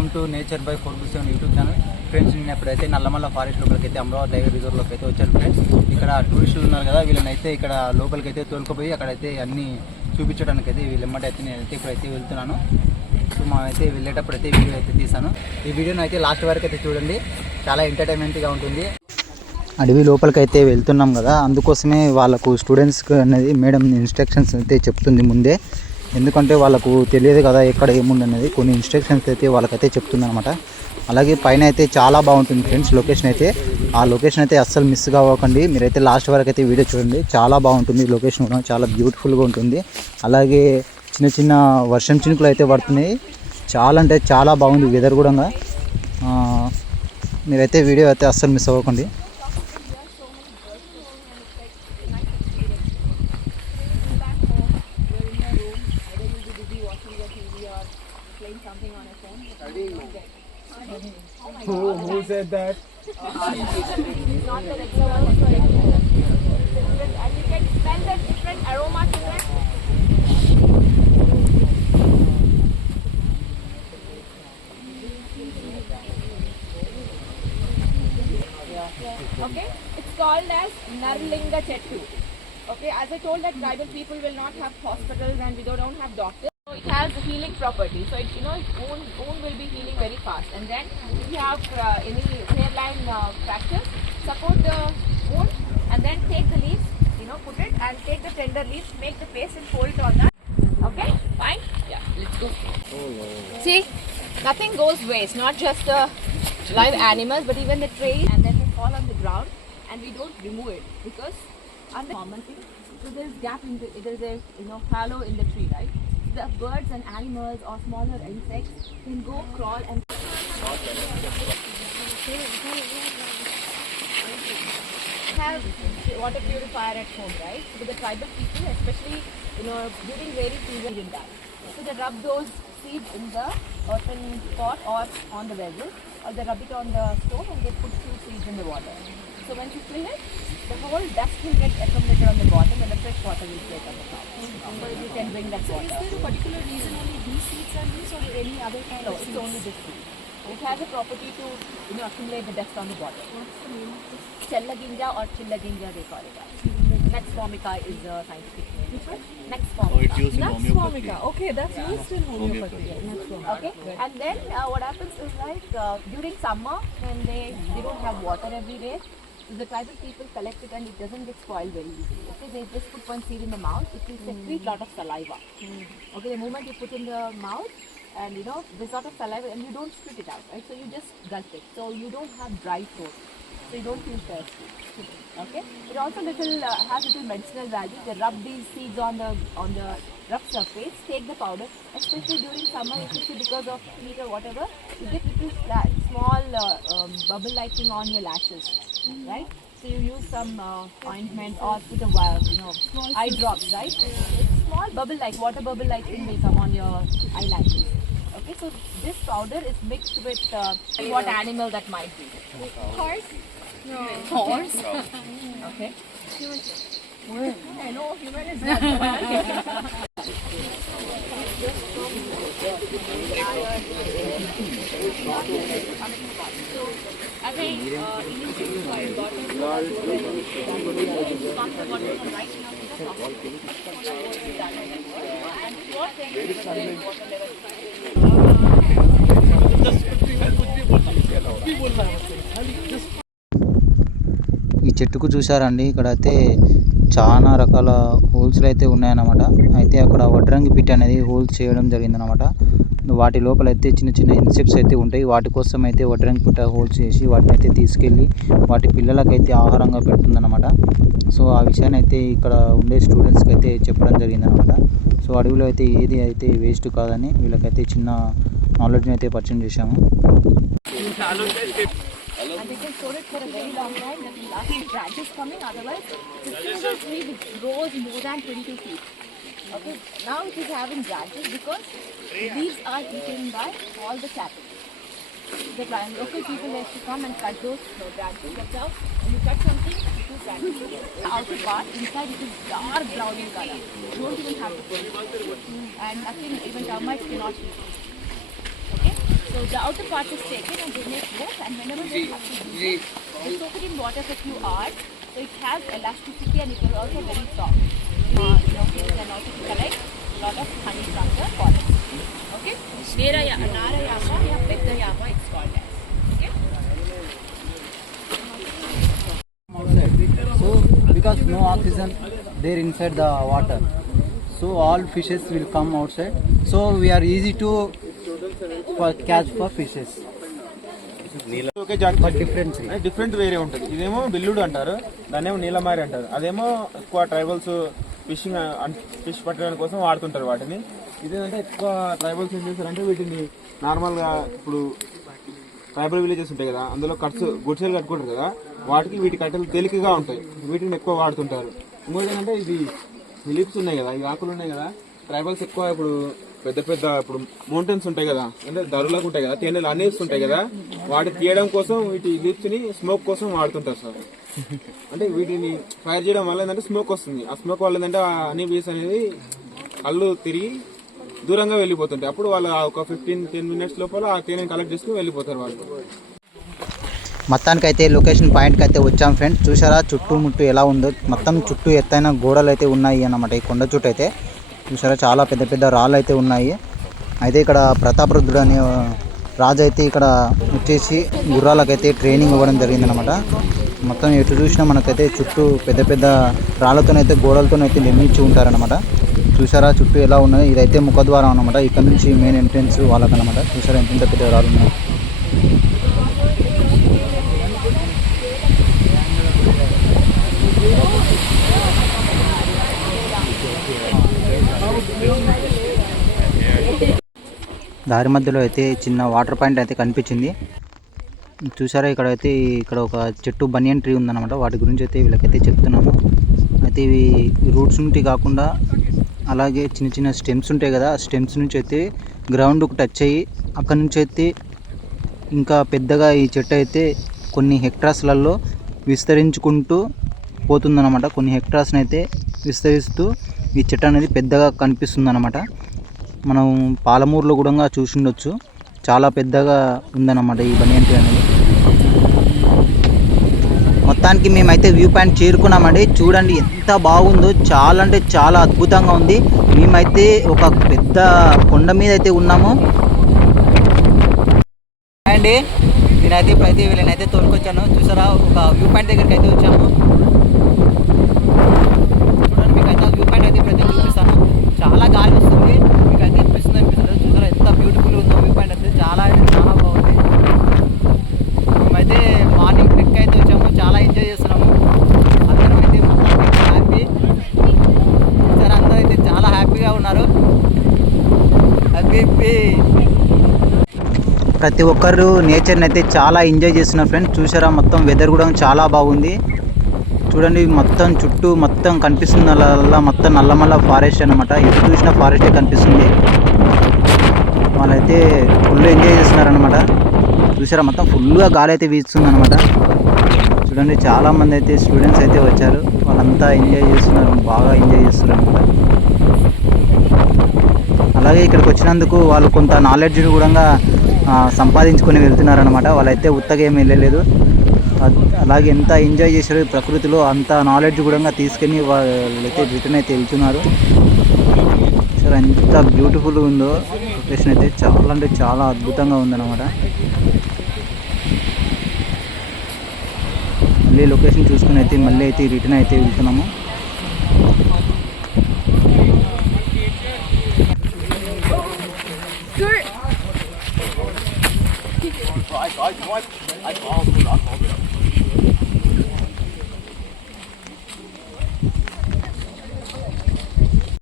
Welcome to nature by 427 YouTube channel. Friends, నేను ఎప్పుడైతే నల్లమల్ల ఫారెస్ట్ లోపలికి అయితే అమరావతి టైగర్ రిజర్వ్లోకి అయితే వచ్చాను ఫ్రెండ్స్. ఇక్కడ టూరిస్టులు ఉన్నారు కదా, వీళ్ళని అయితే ఇక్కడ లోపలికి అయితే తోలుకుపోయి అక్కడైతే అన్నీ చూపించడానికి అయితే వీళ్ళెమ్మటి అయితే నేనైతే ఇప్పుడైతే వెళ్తున్నాను. సో అయితే వెళ్ళేటప్పుడు అయితే వీడియో అయితే తీసాను. ఈ వీడియోని అయితే లాస్ట్ వరకు అయితే చూడండి, చాలా ఎంటర్టైన్మెంట్గా ఉంటుంది. అడవి లోపలికి అయితే వెళ్తున్నాం కదా, అందుకోసమే వాళ్ళకు స్టూడెంట్స్కి అనేది మేడం ఇన్స్ట్రక్షన్స్ అయితే చెప్తుంది ముందే. ఎందుకంటే వాళ్ళకు తెలియదు కదా ఎక్కడ ఏముంది అనేది, కొన్ని ఇన్స్ట్రక్షన్స్ అయితే వాళ్ళకైతే చెప్తుంది అనమాట. అలాగే పైన అయితే చాలా బాగుంటుంది ఫ్రెండ్స్ లొకేషన్ అయితే. ఆ లొకేషన్ అయితే అస్సలు మిస్ కావకండి, మీరైతే లాస్ట్ వరకు అయితే వీడియో చూడండి. చాలా బాగుంటుంది లొకేషన్ కూడా, చాలా బ్యూటిఫుల్గా ఉంటుంది. అలాగే చిన్న చిన్న వర్షం చినుకులు అయితే పడుతున్నాయి. చాలా అంటే చాలా బాగుంది వెదర్ కూడా. మీరైతే వీడియో అయితే అస్సలు మిస్ అవ్వకండి. Who said that? And you can smell the different aroma to it. Okay, it's called as Narlinga Chettu. Okay, as I told that tribal people will not have hospitals and we don't have doctors. So it has healing property. So it, its wound will be healing very fast. And then if you have any hairline fractures, support the wound and then take the leaves, put it and take the tender leaves, make the paste and fold it on that. Okay, fine? Yeah, let's go. See, nothing goes waste, not just the live animals, but even the trees, and then they fall on the ground and we don't remove it because common thing. So there's gap in there's a hollow in the tree, right? The birds and animals or smaller insects can go crawl and have water purifier at home, right? So the tribal people, especially during rainy season, did that. So they rub those seeds in the earthen pot or on the vessel, or they rub it on the stove and they put 2 seeds in the water. So when you fill it, the whole dust will get accumulated on the bottom and the fresh water will get on the top. So you can bring that water. So is there a particular reason only these seeds are used or any other kind No, of seeds? it's only this seed. It has a property to accumulate the dust on the bottom. What's the name of this? Chellaginja or Chillaginja they call it as. Next formica is the scientific name. Which one? Next Oh, formica. it's used in Nux homeopathy. vomica. Okay, that's used in homeopathy. Yeah, Nux vomica. Okay, and then what happens is like during summer when they don't have water every day, the tribal people collect it and it doesn't get spoiled very easily. Okay, they just put one seed in the mouth. It will secrete lot of saliva. Okay, the moment you put in the mouth and there's lot of saliva and you don't spit it out, right? So you just gulp it. So you don't have dry throat. So you don't feel thirsty. Okay, it also has little medicinal value. They rub these seeds on the rough surface, take the powder, especially during summer, especially because of heat or whatever, you get little small bubble-like thing on your lashes, right? So you use some ointment or put a eye drops, right? Small bubble-like, water bubble-like thing will come on your eyelashes. Okay, so this powder is mixed with what animal that might be? Horse? No. Horse? Okay. I know human is not as I initially I got it right now to the top. And what they use the water level. ఈ చెట్టుకు చూసారండి, ఇక్కడ అయితే చాలా రకాల హోల్స్లు అయితే ఉన్నాయన్నమాట. అయితే అక్కడ వడ్రంగి పిట్ అనేది హోల్స్ చేయడం జరిగిందనమాట. వాటి లోపల అయితే చిన్న చిన్న ఇన్సెక్ట్స్ అయితే ఉంటాయి. వాటి కోసం అయితే వడ్రంగి పిట్ట హోల్స్ చేసి వాటిని అయితే తీసుకెళ్ళి వాటి పిల్లలకైతే ఆహారంగా పెడుతుందన్నమాట. సో ఆ విషయాన్ని అయితే ఇక్కడ ఉండే స్టూడెంట్స్కి అయితే చెప్పడం జరిగిందనమాట. సో అడవిలో అయితే ఏది అయితే వేస్ట్ కాదని వీళ్ళకైతే చిన్న నాలెడ్జ్ని అయితే పరిచయం చేశాము. And they can store it for a very long time. There will last branches coming. Otherwise, this single tree which grows more than 22 feet. Okay, now it is having branches because leaves are eaten by all the cattle. The local people have to come and cut those branches. That's how when you cut something, it is branches. The outer part, inside it is dark brown in color. You don't even have to pull it. And nothing, even termites cannot eat it. Okay, so So the outer part is taken and they make this, and whenever they have to use it, they soak it in water for a few hours. So it has elasticity and it is also very soft. You can also collect a lot of honey from the forest. Okay? Narayama ya Peddayama it's called as. Okay? So because no oxygen there inside the water, so all fishes will come outside. So we are easy to catch for fishes. Okay జాతి But different. Different వేరే ఉంటుంది. ఇదేమో బిల్లుడు అంటారు, దాన్నేమో నీలమారి అంటారు. అదేమో ఎక్కువ ట్రైబల్స్ ఫిష్ పట్టడానికి కోసం వాడుతుంటారు వాటిని. ఇదేంటంటే ఎక్కువ ట్రైబల్స్ ఏం చేస్తారంటే వీటిని నార్మల్గా ఇప్పుడు ట్రైబల్ విలేజెస్ ఉంటాయి కదా, అందులో గుడిసెలు కట్టుకుంటారు కదా, వాటికి వీటి కట్టెలు తేలికగా ఉంటాయి, వీటిని ఎక్కువ వాడుతుంటారు. ఇంకోటి ఏంటంటే ఇది లిప్స్ ఉన్నాయి కదా, ఈ ఆకులు ఉన్నాయి కదా, ట్రైబల్స్ ఎక్కువ ఇప్పుడు పెద్ద పెద్ద ఇప్పుడు మౌంటైన్స్ ఉంటాయి కదా, అంటే దరులకు ఉంటాయి కదా, తేనెలు అనేసి ఉంటాయి కదా, వాటిని తీయడం కోసం వీటి లిప్స్ ని స్మోక్ కోసం వాడుతుంటారు సార్. అంటే వీటిని ఫైర్ చేయడం వల్ల ఏంటంటే స్మోక్ వస్తుంది. ఆ స్మోక్ వల్ల ఏంటంటే ఆ హనీ బీస్ అనేది కళ్ళు తిరిగి దూరంగా వెళ్ళిపోతుంటాయి. అప్పుడు వాళ్ళు ఒక 15-10 minutes లోపల ఆ తేనెని కలెక్ట్ చేసుకుని వెళ్ళిపోతారు వాళ్ళు. మొత్తానికి అయితే లొకేషన్ పాయింట్కి అయితే వచ్చాం ఫ్రెండ్స్. చూసారా చుట్టుముట్టు ఎలా ఉందో, మొత్తం చుట్టూ ఎత్తైన గోడలు అయితే ఉన్నాయి అన్నమాట. ఈ కొండ చుట్టూ అయితే చూసారా చాలా పెద్ద పెద్ద రాళ్ళు అయితే ఉన్నాయి. అయితే ఇక్కడ ప్రతాపరుద్రుడు అనే రాజు అయితే ఇక్కడ వచ్చేసి గుర్రాలకైతే ట్రైనింగ్ ఇవ్వడం జరిగిందనమాట. మొత్తం ఎటు చూసినా మనకైతే చుట్టూ పెద్ద పెద్ద రాళ్ళతోనైతే గోడలతోనైతే నిర్మించి ఉంటారనమాట. చూసారా చుట్టూ ఎలా ఉన్నాయి. ఇదైతే ముఖద్వారం అనమాట. ఇక్కడ నుంచి మెయిన్ ఎంట్రెన్స్ వాళ్ళకనమాట. చూసారా ఎంత పెద్ద రాళ్ళు ఉన్నాయి. దారి మధ్యలో అయితే చిన్న వాటర్ పాయింట్ అయితే కనిపించింది. చూసారా ఇక్కడ ఒక చెట్టు బనియన్ ట్రీ ఉందన్నమాట. వాటి గురించి అయితే వీళ్ళకైతే చెప్తున్నాము. అయితే ఇవి రూట్స్ నుండి కాకుండా అలాగే చిన్న చిన్న స్టెమ్స్ ఉంటాయి కదా, ఆ స్టెమ్స్ నుంచి అయితే గ్రౌండ్కు టచ్ అయ్యి అక్కడి నుంచి అయితే ఇంకా పెద్దగా ఈ చెట్టు అయితే కొన్ని హెక్టార్స్లలో విస్తరించుకుంటూ పోతుందన్నమాట. కొన్ని హెక్టార్స్ని అయితే విస్తరిస్తూ ఈ చెట్టు అనేది పెద్దగా కనిపిస్తుందన్నమాట. మనం పాలమూరులో కూడా చూసి ఉండొచ్చు. చాలా పెద్దగా ఉందన్నమాట ఈ బనియన్ ట్రీ అనేది. మొత్తానికి మేమైతే వ్యూ పాయింట్ చేరుకున్నామండి. చూడండి ఎంత బాగుందో, చాలా అంటే చాలా అద్భుతంగా ఉంది. మేమైతే ఒక పెద్ద కొండ మీద అయితే ఉన్నాము అండి. నేనైతే ఇప్పుడైతే వీళ్ళనైతే తోలుకొచ్చాను. చూసారా ఒక వ్యూ పాయింట్ దగ్గరికి అయితే వచ్చాము. చూడండి మీకైతే వ్యూ పాయింట్ అయితే ఇప్పుడైతే చూపిస్తాను. చాలా గాలి వస్తుంది, మీకైతే అనిపిస్తుంది. చూసారా ఎంత బ్యూటిఫుల్ ఉందో వ్యూ పాయింట్ అయితే. చాలా అంటే చాలా బాగుంది. మేమైతే మార్నింగ్ ట్రిక్ అయితే వచ్చాము. చాలా ఎంజాయ్ చేస్తున్నాము. అందరం అయితే హ్యాపీ. చూసారా అందరూ అయితే చాలా హ్యాపీగా ఉన్నారు. హ్యాపీ. ప్రతి ఒక్కరు నేచర్ని అయితే చాలా ఎంజాయ్ చేస్తున్నారు ఫ్రెండ్స్. చూసారా మొత్తం వెదర్ కూడా చాలా బాగుంది. చూడండి మొత్తం చుట్టూ మొత్తం కనిపిస్తుంది అలా మొత్తం నల్లమల్ల ఫారెస్ట్ అనమాట. ఎటు చూసినా ఫారెస్టే కనిపిస్తుంది. వాళ్ళైతే ఫుల్ ఎంజాయ్ చేస్తున్నారనమాట. చూసారా మొత్తం ఫుల్గా గాలి అయితే వీస్తుంది అనమాట. చూడండి చాలామంది అయితే స్టూడెంట్స్ అయితే వచ్చారు. వాళ్ళంతా ఎంజాయ్ చేస్తున్నారు, బాగా ఎంజాయ్ చేస్తున్నారు అనమాట. అలాగే ఇక్కడికి వచ్చినందుకు వాళ్ళు కొంత నాలెడ్జ్ని కూడా సంపాదించుకొని వెళ్తున్నారు అనమాట. వాళ్ళైతే ఉత్తగా ఏమి వెళ్ళలేదు. అలాగే ఎంత ఎంజాయ్ చేశారు ప్రకృతిలో, అంత నాలెడ్జ్ కూడా తీసుకొని వాళ్ళైతే రిటర్న్ అయితే వెళ్తున్నారు. సరే ఎంత బ్యూటిఫుల్ ఉందో లొకేషన్ అయితే, చాలా అంటే చాలా అద్భుతంగా ఉందన్నమాట. మళ్ళీ లొకేషన్ చూసుకుని అయితే మళ్ళీ అయితే రిటర్న్ అయితే వెళ్తున్నాము.